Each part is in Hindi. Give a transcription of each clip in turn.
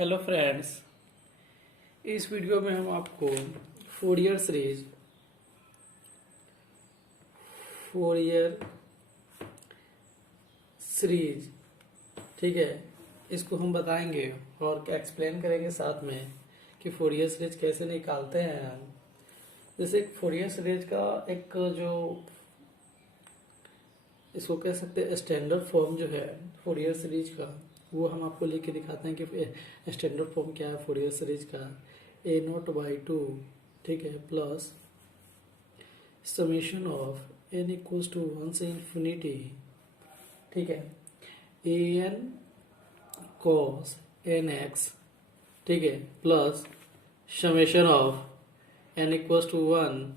हेलो फ्रेंड्स, इस वीडियो में हम आपको फोरियर सीरीज ठीक है, इसको हम बताएंगे और एक्सप्लेन करेंगे साथ में कि फोरियर सीरीज कैसे निकालते हैं हम। जैसे फोरियर सीरीज का एक जो इसको कह सकते हैं स्टैंडर्ड फॉर्म जो है फोरियर सीरीज का, वो हम आपको लिख के दिखाते हैं कि स्टैंडर्ड फॉर्म क्या है फोरियर सीरीज का। a0/2 ठीक है plus summation of n equals to 1 से इन्फिनिटी ठीक है an cos nx ठीक है plus summation of n equals to 1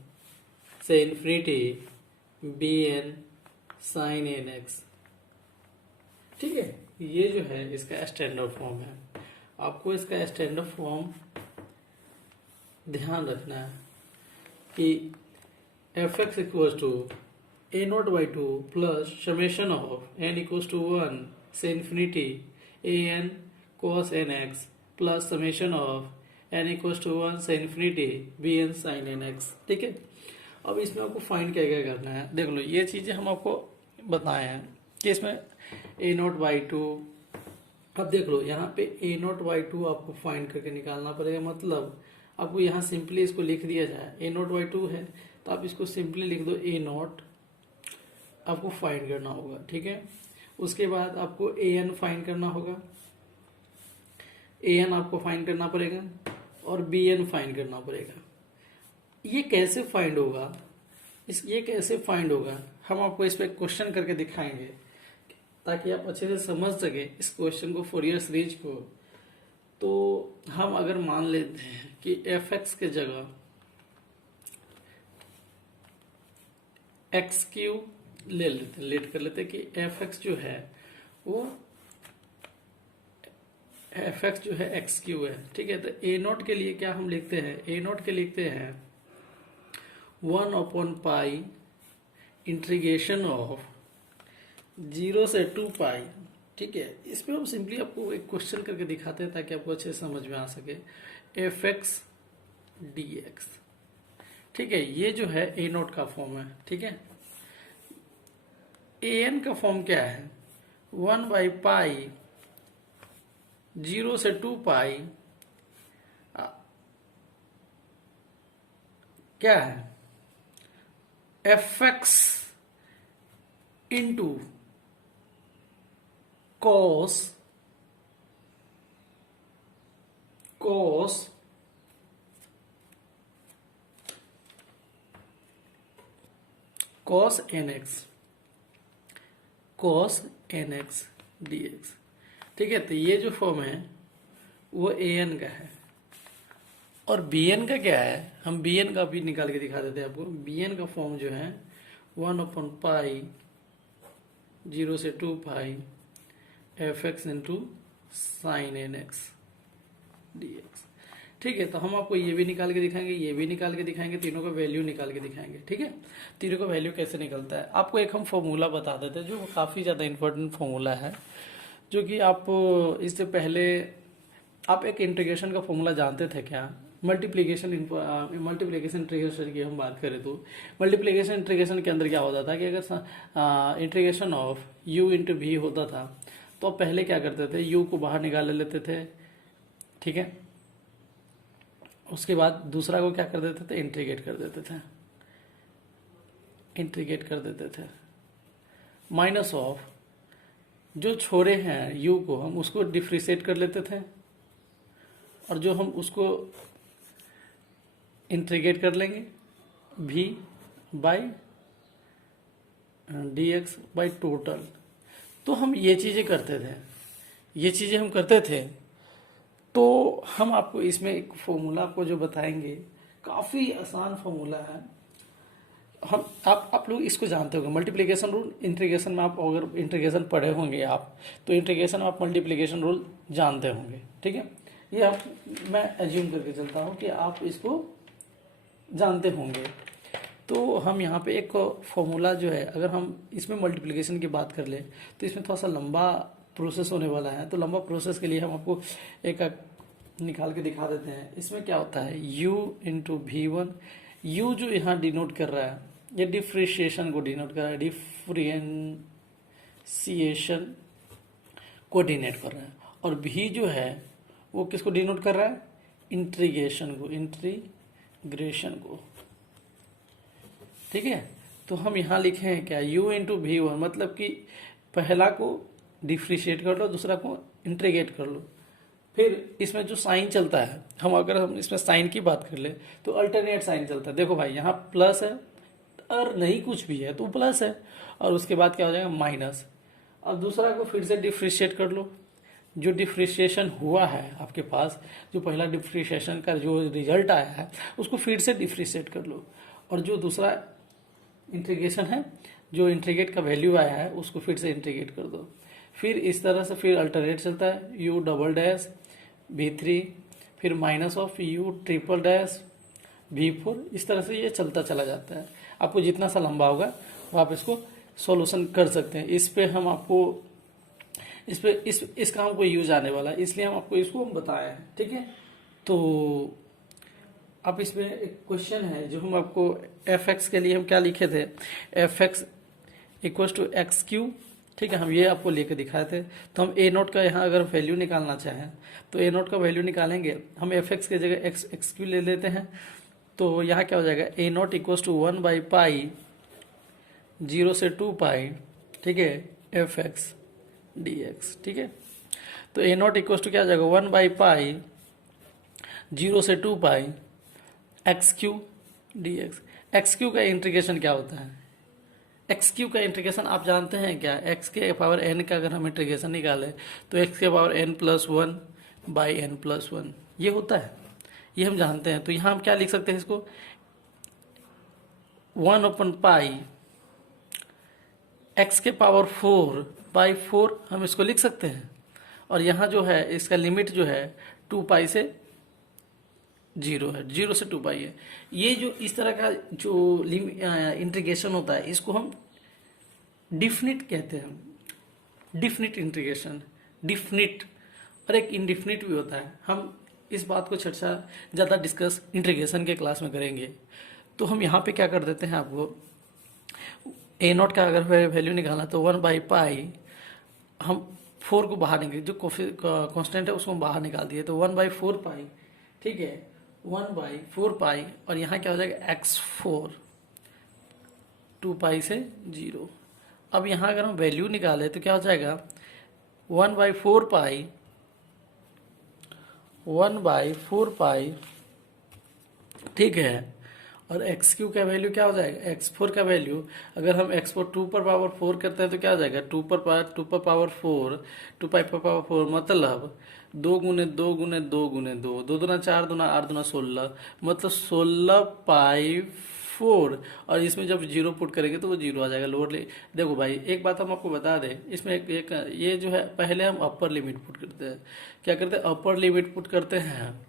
से इन्फिनिटी bn sin nx ठीक है। ये जो है इसका स्टैंडर्ड फॉर्म है। आपको इसका स्टैंडर्ड फॉर्म ध्यान रखना है कि fx equals to a0/2 plus summation of n equals to 1 से infinity an cos nx plus summation of n equals to 1 से इन्फिनिटी bn sin nx ठीक है। अब इसमें आपको फाइंड क्या क्या करना है, देख लो ये चीजें हम आपको बताए हैं कि इसमें a0/2। अब देख लो यहाँ पे a0/2 आपको फाइंड करके निकालना पड़ेगा। मतलब आपको यहाँ सिंपली इसको लिख दिया जाए a0/2 है तो आप इसको सिंपली लिख दो a0, आपको फाइंड करना होगा ठीक है। उसके बाद आपको an फाइंड करना होगा, an आपको फाइंड करना पड़ेगा और bn फाइंड करना पड़ेगा। ये कैसे फाइंड होगा, ये कैसे फाइंड होगा हम आपको इस पे क्वेश्चन करके दिखाएंगे ताकि आप अच्छे से समझ सके इस क्वेश्चन को फोरियर सीरीज को। तो हम अगर मान लेते हैं कि fx के जगह x³ ले लेते हैं, लेट कर लेते हैं कि fx जो है वो fx जो है x³ है ठीक है। तो a0 के लिए क्या हम लिखते हैं, a0 के लिखते हैं 1/π इंटीग्रेशन ऑफ 0 से 2π ठीक है। इसमें हम सिंपली आपको एक क्वेश्चन करके दिखाते हैं ताकि आपको अच्छे से समझ में आ सके। fx dx ठीक है, ये जो है a0 का फॉर्म है ठीक है। an का फॉर्म क्या है 1/π 0 से 2π क्या है fx into cos nx dx ठीक है। तो ये जो फॉर्म है वो an का है और bn का क्या है, हम bn का भी निकाल के दिखा देते हैं आपको। bn का फॉर्म जो है 1/π 0 से 2π fx into sine nx dx ठीक है। तो हम आपको ये भी निकाल के दिखाएंगे, ये भी निकाल के दिखाएंगे, तीनों का वैल्यू निकाल के दिखाएंगे ठीक है। तीनों का वैल्यू कैसे निकलता है आपको एक हम फॉर्मूला बता देते हैं जो काफ़ी ज़्यादा इंपॉर्टेंट फॉर्मूला है, जो कि आप इससे पहले आप एक इंटीग्रेशन का फॉर्मूला जानते थे क्या। मल्टीप्लिकेशन इंटीग्रेशन की हम बात करें तो मल्टीप्लिकेशन इंटीग्रेशन के अंदर क्या होता था कि अगर integration of u into v होता था तो पहले क्या करते थे u को बाहर निकाल लेते थे ठीक है। उसके बाद दूसरा को क्या कर देते थे, इंटीग्रेट कर देते थे माइनस ऑफ जो छोड़े हैं u को हम उसको डिफ्रेंशिएट कर लेते थे और जो हम उसको इंटीग्रेट कर लेंगे v by dx by total. तो हम ये चीज़ें करते थे, तो हम आपको इसमें एक फॉर्मूला आपको जो बताएंगे काफ़ी आसान फॉर्मूला है। हम आप लोग इसको जानते होंगे मल्टीप्लिकेशन रूल। इंटीग्रेशन में आप अगर इंटीग्रेशन पढ़े होंगे आप तो इंटीग्रेशन में आप मल्टीप्लिकेशन रूल जानते होंगे ठीक है। ये मैं एज्यूम करके चलता हूँ कि आप इसको जानते होंगे। तो हम यहाँ पे एक फॉर्मूला जो है, अगर हम इसमें मल्टीप्लिकेशन की बात कर ले तो इसमें थोड़ा सा लंबा प्रोसेस होने वाला है। तो लंबा प्रोसेस के लिए हम आपको एक निकाल के दिखा देते हैं। इसमें क्या होता है, u into v one, u जो यहाँ डिनोट कर रहा है ये डिफ्रेंशिएशन को डिनोट कर रहा है, डिफ्रेंशिएशन को डिनोट कर रहा है, और भी जो है वो किसको डिनोट कर रहा है, इंटीग्रेशन को, इंटीग्रेशन को। ठीक है, तो हम यहाँ लिखे हैं क्या, u इंटू वी वन, मतलब कि पहला को डिफ्रेंशिएट कर लो, दूसरा को इंटीग्रेट कर लो। फिर इसमें जो साइन चलता है, अगर हम इसमें साइन की बात कर ले तो अल्टरनेट साइन चलता है। देखो भाई, यहाँ प्लस है और नहीं कुछ भी है तो प्लस है, और उसके बाद क्या हो जाएगा, माइनस। अब दूसरा को फिर से डिफ्रेंशिएट कर लो, जो डिफ्रेंशिएशन हुआ है आपके पास, जो पहला डिफ्रेंशिएशन का जो रिजल्ट आया है उसको फिर से डिफ्रेंशिएट कर लो, और जो दूसरा इंटीग्रेशन है, जो इंटीग्रेट का वैल्यू आया है उसको फिर से इंटीग्रेट कर दो। फिर इस तरह से फिर अल्टरनेट चलता है, u डबल डैश v3, फिर minus of u triple dash v4, इस तरह से ये चलता चला जाता है। आपको जितना सा लंबा होगा वो आप इसको सॉल्यूशन कर सकते हैं। इस पे हम आपको इसका हमको यूज आने वाला है, इसलिए हम आपको इसको बताए हैं। ठीक है, तो अब इसमें एक क्वेश्चन है जो हम आपको fx के लिए हम क्या लिखे थे, fx equal to x cube. ठीक है, हम ये आपको लेके दिखाए थे। तो हम ए नोट का यहाँ अगर वैल्यू निकालना चाहें तो ए नोट का वैल्यू निकालेंगे, हम fx की जगह एक्स क्यू ले लेते हैं। तो यहाँ क्या हो जाएगा, ए नोट इक्वल टू 1/पाई 0 से 2 पाई, ठीक है, fx dx। ठीक है, तो ए नोट इक्वल टू क्या हो जाएगा, 1/पाई 0 से 2 pi x q d x. X q का इंटीग्रेशन क्या होता है, एक्स क्यू का इंटीग्रेशन आप जानते हैं क्या, एक्स के पावर एन का अगर हम इंटीग्रेशन निकालें तो एक्स के power n plus one by n plus one ये होता है, ये हम जानते हैं। तो यहाँ हम क्या लिख सकते हैं इसको, 1/पाई एक्स के पावर 4/4 हम इसको लिख सकते हैं। और यहाँ जो है इसका लिमिट जो है 2 पाई से 0 है, 0 से 2 पाई है। ये जो इस तरह का जो इंटीग्रेशन होता है इसको हम डिफिनिट कहते हैं, डिफिनिट इंटीग्रेशन, डिफिनिट। और एक इनडिफिनिट भी होता है। हम इस बात को चर्चा ज़्यादा डिस्कस इंटीग्रेशन के क्लास में करेंगे। तो हम यहाँ पे क्या कर देते हैं, आपको ए नॉट का अगर वैल्यू निकालना तो 1/पाई, हम 4 को बाहर निकाल, जो कांस्टेंट है उसको हम बाहर निकाल दिए, तो 1/4 पाई। ठीक है, 1/4 पाई, और यहाँ क्या हो जाएगा x4 2 पाई से 0। अब यहाँ अगर हम वैल्यू निकालें तो क्या हो जाएगा, 1/4 पाई 1/4 पाई, ठीक है। और एक्स क्यू का वैल्यू क्या हो जाएगा, x4 का वैल्यू अगर हम x4 2 पर पावर 4 करते हैं तो क्या हो जाएगा, 2 पर पावर 4, 2 पाई पर पावर 4, मतलब 2 गुने 2 गुने 2 गुने 2, 2 दूना 4, दूना 8, दूना 16, मतलब 16/4। और इसमें जब जीरो पुट करेंगे तो वो जीरो आ जाएगा लोअर देखो भाई, एक बात हम आपको बता दें, इसमें एक ये जो है, पहले हम अपर लिमिट पुट करते हैं। क्या करते हैं, अपर लिमिट पुट करते हैं,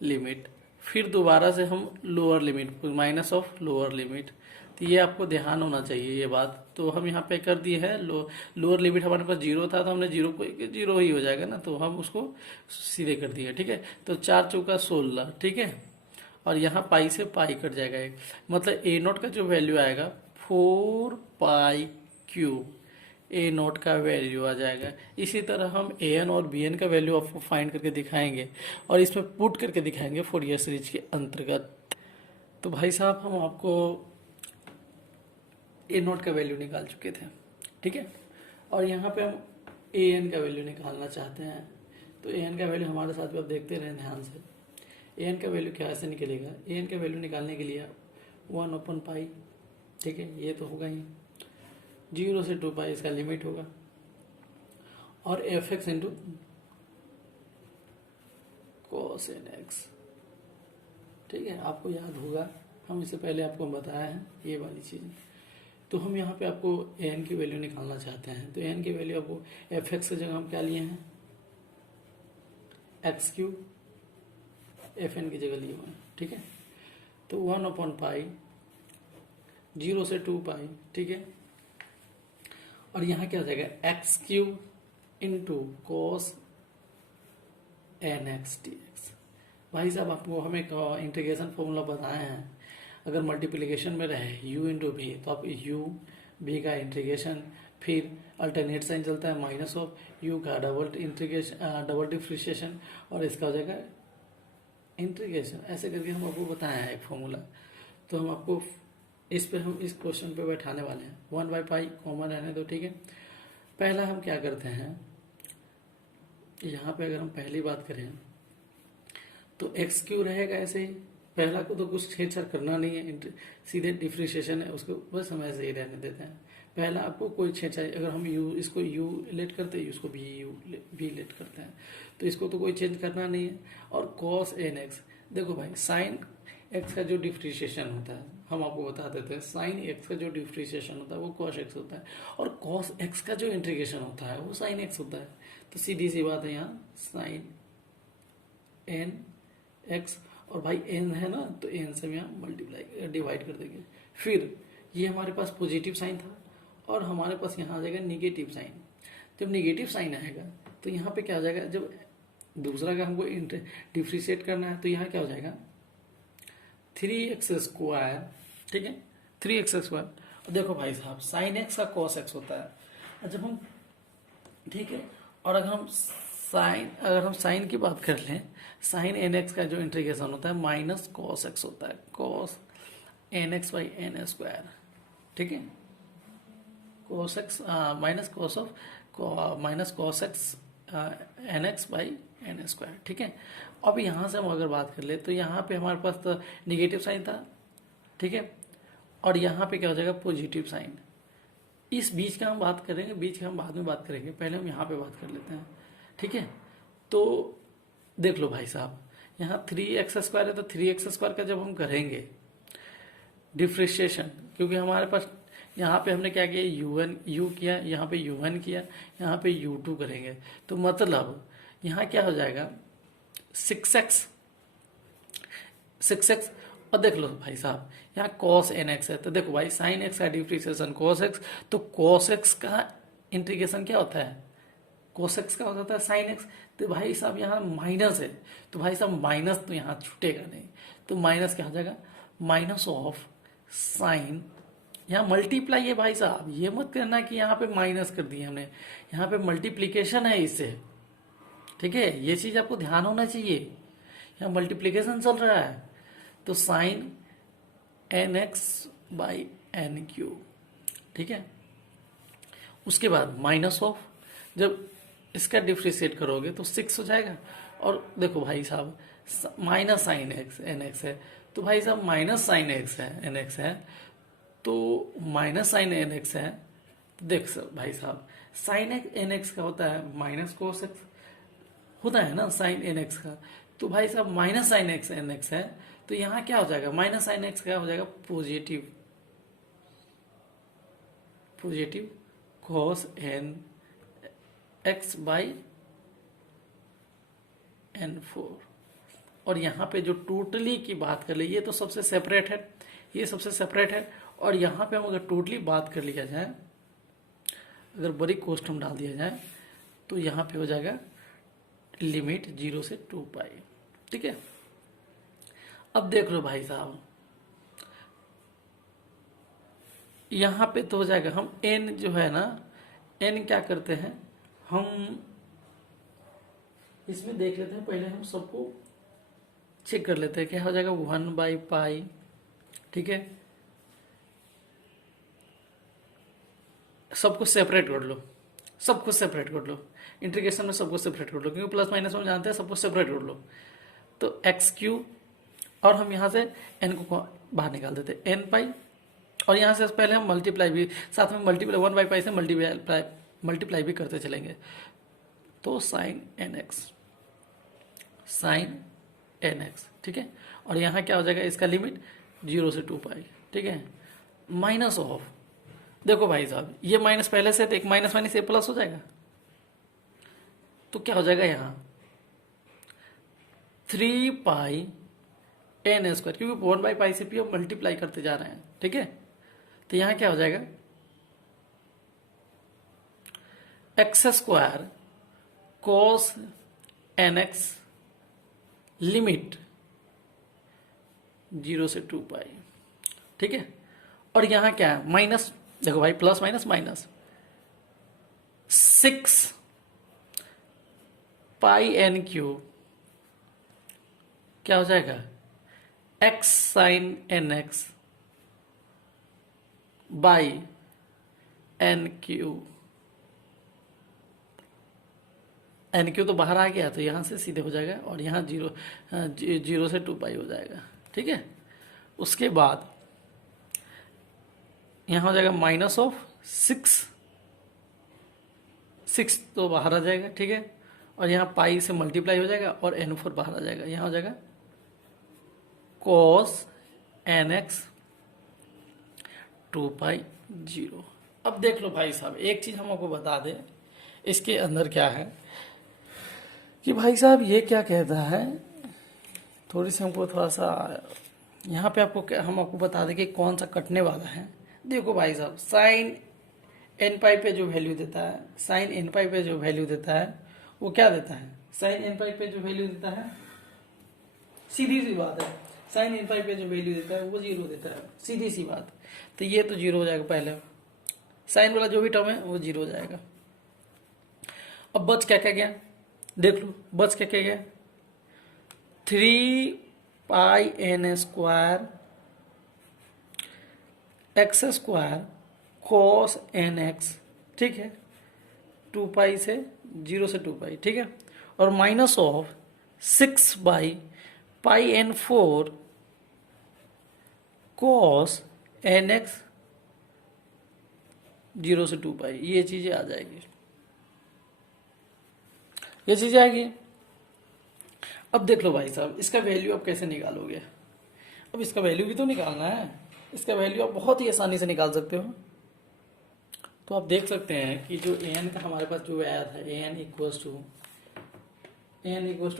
लिमिट, फिर दोबारा से हम lower limit, minus of lower limit. तो ये आपको ध्यान होना चाहिए ये बात। तो हम यहाँ पे कर दिए है, लोअर लिमिट हमारे पास 0 था तो हमने 0 को 0 ही हो जाएगा ना, तो हम उसको सीधे कर दिए। ठीक है, तो 4 चौका 16, ठीक है, और यहाँ पाई से पाई कट जाएगा एक, मतलब ए नोट का जो वैल्यू आएगा 4 π³ ए नोट का वैल्यू आ जाएगा। इसी तरह हम ए एन और बी एन का वैल्यू आपको फाइंड करके दिखाएंगे और इसमें पुट करके दिखाएंगे फोरियर सीरीज के अंतर्गत। तो भाई साहब, हम आपको ए नोट का वैल्यू निकाल चुके थे, ठीक है, और यहाँ पे हम ए एन का वैल्यू निकालना चाहते हैं। तो ए एन का वैल्यू हमारे साथ भी आप देखते रहें ध्यान से। ए एन का वैल्यू क्या ऐसे निकलेगा, ए एन का वैल्यू निकालने के लिए 1/पाई, ठीक है, ये तो होगा ही, 0 से 2 पाई इसका लिमिट होगा, और F x into cos nx, ठीक है, आपको याद होगा, हम इससे पहले आपको बताया है ये वाली चीज़। तो हम यहाँ पे आपको ए एन की वैल्यू निकालना चाहते हैं। तो ए एन की वैल्यू आपको एफ एक्स की जगह हम क्या लिए हैं, x³ एफ एन की जगह लिए हुए हैं, ठीक है। तो 1/पाई 0 से 2 पाई, ठीक है, और यहाँ क्या हो जाएगा, x³ into cos n x d x. भाई साहब आपको हम एक इंटीग्रेशन फॉर्मूला बताए हैं, अगर मल्टीप्लिकेशन में रहे u इंटू वी तो आप u v का इंटीग्रेशन, फिर अल्टरनेट साइन चलता है माइनस ऑफ u का डबल इंटीग्रेशन, डबल डिफ्रेंशिएशन, और इसका हो जाएगा इंटीग्रेशन। ऐसे करके हम आपको बताया है एक फॉर्मूला। तो हम आपको इस पे हम इस क्वेश्चन पे बैठाने वाले हैं। 1/π कॉमन रहने दो, ठीक है। पहला हम क्या करते हैं, यहाँ पे अगर हम पहली बात करें तो एक्स क्यू रहेगा ऐसे ही, पहला को तो कुछ छेड़छाड़ करना नहीं है, सीधे डिफ्रेंशिएशन है उसको बस हम ऐसे ही रहने देते हैं। पहला आपको कोई छेड़छाड़, अगर हम यू इसको यू लेट करते हैं, इसको भी लेट करते हैं, तो इसको तो कोई चेंज करना नहीं है। और कॉस एन एक्स, देखो भाई साइन एक्स का जो डिफ्रेंशिएशन होता है हम आपको बता देते हैं, साइन एक्स का जो डिफ्रेंशिएशन होता है वो कॉस एक्स होता है, और कॉस एक्स का जो इंटीग्रेशन होता है वो साइन एक्स होता है। तो सीधी सी बात है यहाँ साइन एन एक्स, और भाई एन है ना तो एन से हम यहाँ मल्टीप्लाई डिवाइड कर देंगे। फिर ये हमारे पास पॉजिटिव साइन था और हमारे पास यहाँ आ जाएगा निगेटिव साइन। जब निगेटिव साइन आएगा तो यहाँ पे क्या हो जाएगा, जब दूसरा का हमको डिफ्रेंशिएट करना है तो यहाँ क्या हो जाएगा 3x², ठीक है 3x²। और देखो भाई साहब साइन एक्स का कॉस एक्स होता है, और जब हम ठीक है, और अगर हम साइन की बात कर लें, साइन एन एक्स का जो इंटीग्रेशन होता है माइनस कॉस एक्स होता है, cos n x by n square, ठीक है। Cos x minus cos x n x by n square, ठीक है। अब यहाँ से हम अगर बात कर ले तो यहाँ पे हमारे पास तो निगेटिव साइन था, ठीक है, और यहाँ पे क्या हो जाएगा पॉजिटिव साइन। इस बीच का हम बात करेंगे, बीच का हम बाद में बात करेंगे, पहले हम यहाँ पे बात कर लेते हैं, ठीक है। तो देख लो भाई साहब यहाँ 3x² है, तो 3x² का जब हम करेंगे डिफ्रेंशिएशन, क्योंकि हमारे पास यहाँ पे हमने क्या किया u किया, यहाँ पे u1 किया, यहाँ पे u2 करेंगे, तो मतलब यहाँ क्या हो जाएगा 6x। और देख लो भाई साहब यहाँ cos nx है, तो देखो भाई sin x का डिफ्रेंशिएशन cos x, तो cos x का इंटीग्रेशन क्या होता है, cos x का होता है sin x। तो भाई साहब यहाँ माइनस है, तो भाई साहब माइनस तो यहाँ छूटेगा नहीं, तो माइनस क्या हो जाएगा माइनस ऑफ साइन, यहाँ मल्टीप्लाई है भाई साहब, ये मत करना कि यहाँ पे माइनस कर दिए हमने, यहाँ पे मल्टीप्लीकेशन है इससे, ठीक है, ये चीज आपको ध्यान होना चाहिए, यहाँ मल्टीप्लीकेशन चल रहा है। तो sine n x by n cube, ठीक है। उसके बाद माइनस ऑफ, जब इसका डिफ्रेंशिएट करोगे तो 6 हो जाएगा। और देखो भाई साहब minus sine x n x है, तो भाई साहब माइनस साइन एक्स है एन एक्स है, तो माइनस साइन एन एक्स है, तो देख सर भाई साहब साइन एन एक्स का होता है माइनस कोस एक्स होता है ना साइन एन एक्स का, तो भाई साहब minus sine x n x है, तो यहाँ क्या हो जाएगा माइनस साइन एक्स क्या हो जाएगा positive cos n x by n4। और यहाँ पे जो टोटली की बात कर ले, ये तो सबसे सेपरेट है, ये सबसे सेपरेट है, और यहाँ पे हम अगर टोटली बात कर लिया जाए, अगर बड़ी कोष्ट हम डाल दिया जाए तो यहाँ पे हो जाएगा लिमिट 0 से 2π, ठीक है। अब देख लो भाई साहब यहाँ पे तो हो जाएगा, हम n जो है ना n क्या करते हैं, हम इसमें देख लेते हैं, पहले हम सबको चेक कर लेते हैं, क्या हो जाएगा 1/π, ठीक है। सबको सेपरेट कर लो, सबको सेपरेट कर लो, इंटीग्रेशन में सबको सेपरेट कर लो, क्योंकि प्लस माइनस में जानते हैं, सबको सेपरेट कर लो। तो x3, और हम यहाँ से n को बाहर निकाल देते हैं n π, और यहाँ से पहले हम मल्टीप्लाई भी साथ में मल्टीप्लाई 1/π से मल्टीप्लाई भी करते चलेंगे। तो साइन एन एक्स, ठीक है। और यहाँ क्या हो जाएगा इसका लिमिट 0 से 2π, ठीक है। माइनस ऑफ, देखो भाई साहब ये माइनस पहले से, तो एक माइनस माइनस ये प्लस हो जाएगा, तो क्या हो जाएगा यहाँ 3π n², क्योंकि 1/π से भी हम मल्टीप्लाई करते जा रहे हैं, ठीक है। तो यहाँ क्या हो जाएगा x² cos nx लिमिट 0 से 2 पाई, ठीक है। और यहां क्या है, माइनस, देखो भाई plus minus minus 6 pi n cube क्या हो जाएगा, x sine n x by n cube. N cube तो बाहर आ गया तो यहां से सीधे हो जाएगा, और यहाँ 0 से 2 पाई हो जाएगा, ठीक है। उसके बाद यहां हो जाएगा माइनस ऑफ 6 तो बाहर आ जाएगा, ठीक है। और यहाँ पाई से मल्टीप्लाई हो जाएगा और n4 बाहर आ जाएगा, यहाँ हो जाएगा cos nx 2 पाई 0। अब देख लो भाई साहब, एक चीज हम आपको बता दें, इसके अंदर क्या है कि भाई साहब ये क्या कहता है, थोड़ी सी हमको थोड़ा सा यहाँ पे हम आपको बता दें कि कौन सा कटने वाला है। देखो भाई साहब, साइन एन पाई पे जो वैल्यू देता है, साइन एन पाई पे जो वैल्यू देता है वो क्या देता है, साइन एन पाई पे जो वैल्यू देता है, सीधी सी बात है, साइन एन पाई पे जो वैल्यू देता है वो 0 देता है, सीधी सी बात। तो ये तो 0 हो जाएगा, पहले साइन वाला जो भी टर्म है वो 0 हो जाएगा। अब बच क्या क्या गया, देख लो बच क्या क्या गया, 3 pi n square x square cos n x, ठीक है, 2 पाई से 0 से 2 पाई, ठीक है। और minus of 6 by pi n 4 cos n x 0 से 2 पाई, ये चीजें आ जाएगी, ये चीजें आएगी। अब देख लो भाई साहब, इसका वैल्यू आप कैसे निकालोगे, अब इसका वैल्यू भी तो निकालना है। इसका वैल्यू आप बहुत ही आसानी से निकाल सकते हो। तो आप देख सकते हैं कि जो एन का हमारे पास जो आया था, एन इक्वल्स टू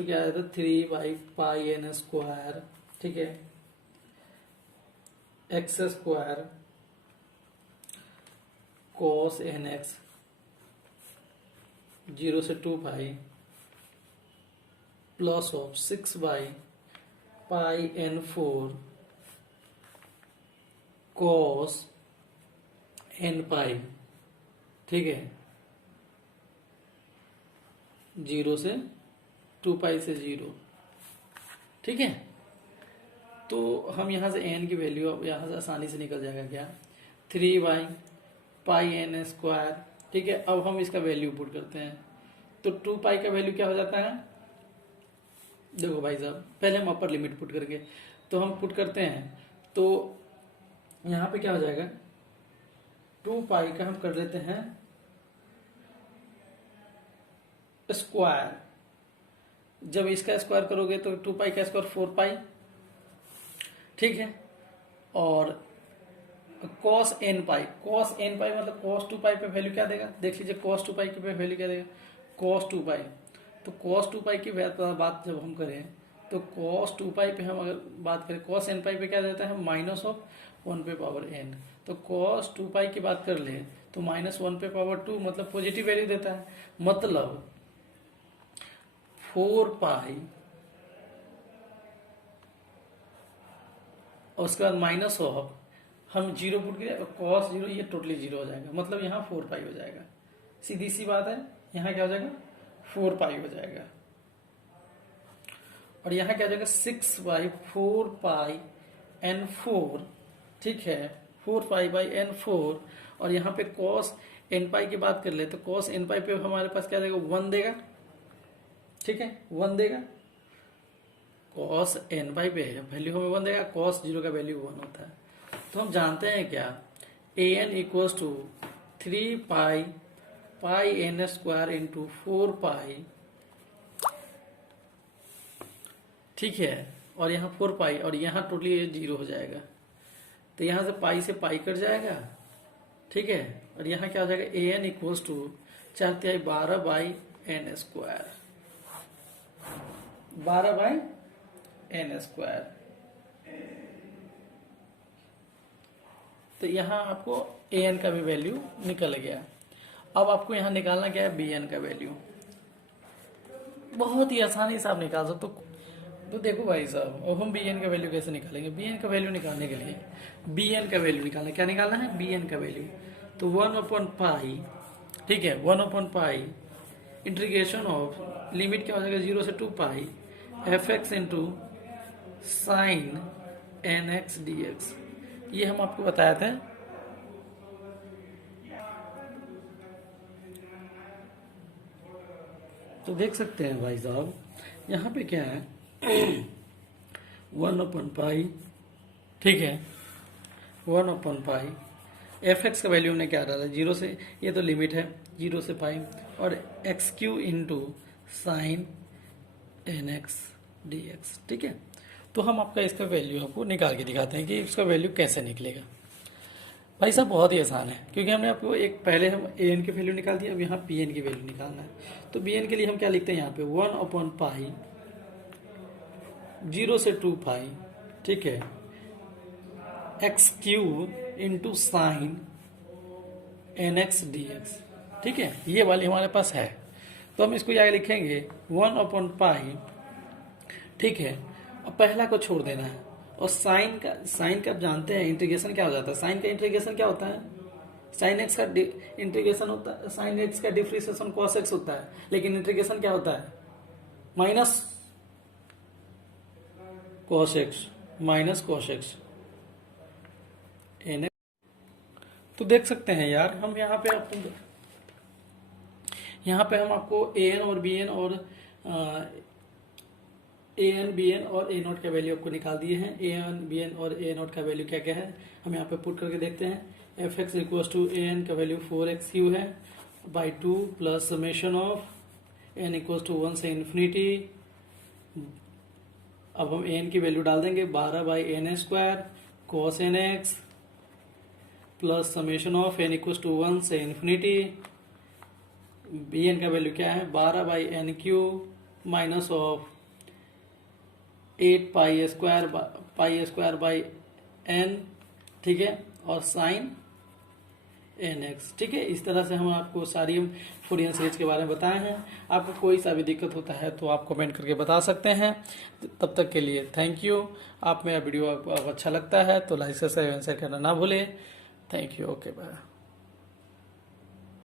क्या आया था, 3 बाई पाई एन स्क्वायर, ठीक है, x square cos n x 0 से 2 pi plus of 6 by pi n 4 cos n pi, ठीक है, 0 से 2 पाई से 0, ठीक है। तो हम यहां से n की वैल्यू अब यहां से आसानी से निकल जाएगा, क्या, 3 बाई पाई एन स्क्वायर, ठीक है। अब हम इसका वैल्यू पुट करते हैं, तो 2 पाई का वैल्यू क्या हो जाता है, देखो भाई साहब, पहले हम अपर लिमिट पुट करके, तो हम पुट करते हैं, तो यहां पे क्या हो जाएगा, 2 पाई का हम कर लेते हैं स्क्वायर, जब इसका स्क्वायर करोगे तो 2 पाई का स्क्वायर 4 पाई, ठीक है। और cos n पाई, cos n पाई मतलब cos 2 पाई पे वैल्यू क्या देगा, देख लीजिए cos 2 पाई की वैल्यू क्या देगा, cos 2 पाई। तो cos 2 पाई की बात जब हम करें तो cos 2 पाई पे हम अगर बात करें, cos n पाई पे क्या देता है, माइनस ऑफ 1 पे पावर n। तो cos 2 पाई की बात कर ले तो माइनस 1 पे पावर 2 मतलब पॉजिटिव वैल्यू देता है, मतलब 4 पाई और उसके बाद माइनस ऑफ, हम 0 पुट किया, cos 0 ये टोटली 0 हो जाएगा, मतलब यहाँ 4 पाई हो जाएगा, सीधी सी बात है। यहाँ क्या हो जाएगा, 4 पाई हो जाएगा, और यहाँ क्या हो जाएगा, 6 बाई 4 पाई एन 4, ठीक है, 4 पाई बाई एन 4। और यहाँ पे cos n पाई की बात कर ले तो cos n पाई पे हमारे पास क्या देगा, 1 देगा, ठीक है, 1 देगा, cos n पाई पे वैल्यू हमें 1 देगा, cos 0 का वैल्यू 1 होता है। तो हम जानते हैं क्या, an equals to 3 pi pi n square into 4 pi, ठीक है, और यहाँ 4 पाई और यहाँ टोटली 0 हो जाएगा, तो यहाँ से पाई कट जाएगा, ठीक है। और यहाँ क्या हो जाएगा, an equals to 4/12 by n square, 12 by n square. तो यहाँ आपको an का भी वैल्यू निकल गया। अब आपको यहाँ निकालना क्या है, bn का वैल्यू, बहुत ही आसानी से आप निकाल सकते हो। तो देखो भाई साहब, अब हम बी एन का वैल्यू कैसे निकालेंगे? बी एन का वैल्यू निकालने के लिए बी एन का वैल्यू निकालना, क्या निकालना है? बी एन का वैल्यू। तो 1/पाई, ठीक है, 1/पाई इंटीग्रेशन ऑफ लिमिट क्या हो जाएगा 0 से 2 pi f x into sine n x d x. ये हम आपको बताया था। तो देख सकते हैं भाई साहब, यहाँ पे क्या है 1/पाई, ठीक है, 1/पाई एफ एक्स का वैल्यू हमने क्या डाला 0 से, ये तो लिमिट है 0 से पाई, और x cube into sine n x d x, ठीक है। तो हम आपका इसका वैल्यू आपको निकाल के दिखाते हैं कि इसका वैल्यू कैसे निकलेगा। भाई साहब बहुत ही आसान है, क्योंकि हमने आपको एक पहले हम ए एन की वैल्यू निकाल दी, अब यहाँ पी एन की वैल्यू निकालना है। तो बी एन के लिए हम क्या लिखते हैं यहाँ पे 1/पाई 0 से 2 पाई, ठीक है, x cube into sine n x d x, ठीक है, ये वाली हमारे पास है। तो हम इसको यहाँ लिखेंगे 1/पाई, ठीक है, और पहला को छोड़ देना है, और साइन का आप जानते हैं इंटीग्रेशन क्या हो जाता है, साइन का इंटीग्रेशन क्या होता है, साइन एक्स का इंटीग्रेशन होता है, साइन एक्स का डिफ्रेंशिएशन कॉस एक्स होता है, लेकिन इंटीग्रेशन क्या होता है माइनस कॉस एक्स एन। तो देख सकते हैं यार, हम यहाँ पे हम आपको ए एन और बी एन और ए एन बी एन और ए नोट का वैल्यू आपको निकाल दिए हैं। ए एन बी एन और ए नोट का वैल्यू क्या क्या है हम यहाँ पे पुट करके देखते हैं। F x equal to a n का वैल्यू 4x क्यू है by 2 plus summation of n equal to 1 से इन्फिनिटी। अब हम ए एन की वैल्यू डाल देंगे 12/n² cos nx plus summation of n equal to 1 से इन्फिनिटी। बी एन का वैल्यू क्या है 12/n³ minus of 8π² by n, ठीक है, और साइन एन एक्स, ठीक है। इस तरह से हम आपको सारी फूरियर सीरीज के बारे में बताए हैं। आपको कोई सा भी दिक्कत होता है तो आप कमेंट करके बता सकते हैं। तब तक के लिए थैंक यू। आप मेरा वीडियो आपको अच्छा लगता है तो लाइक सब्सक्राइब शेयर करना ना भूलें। Thank you, okay bye.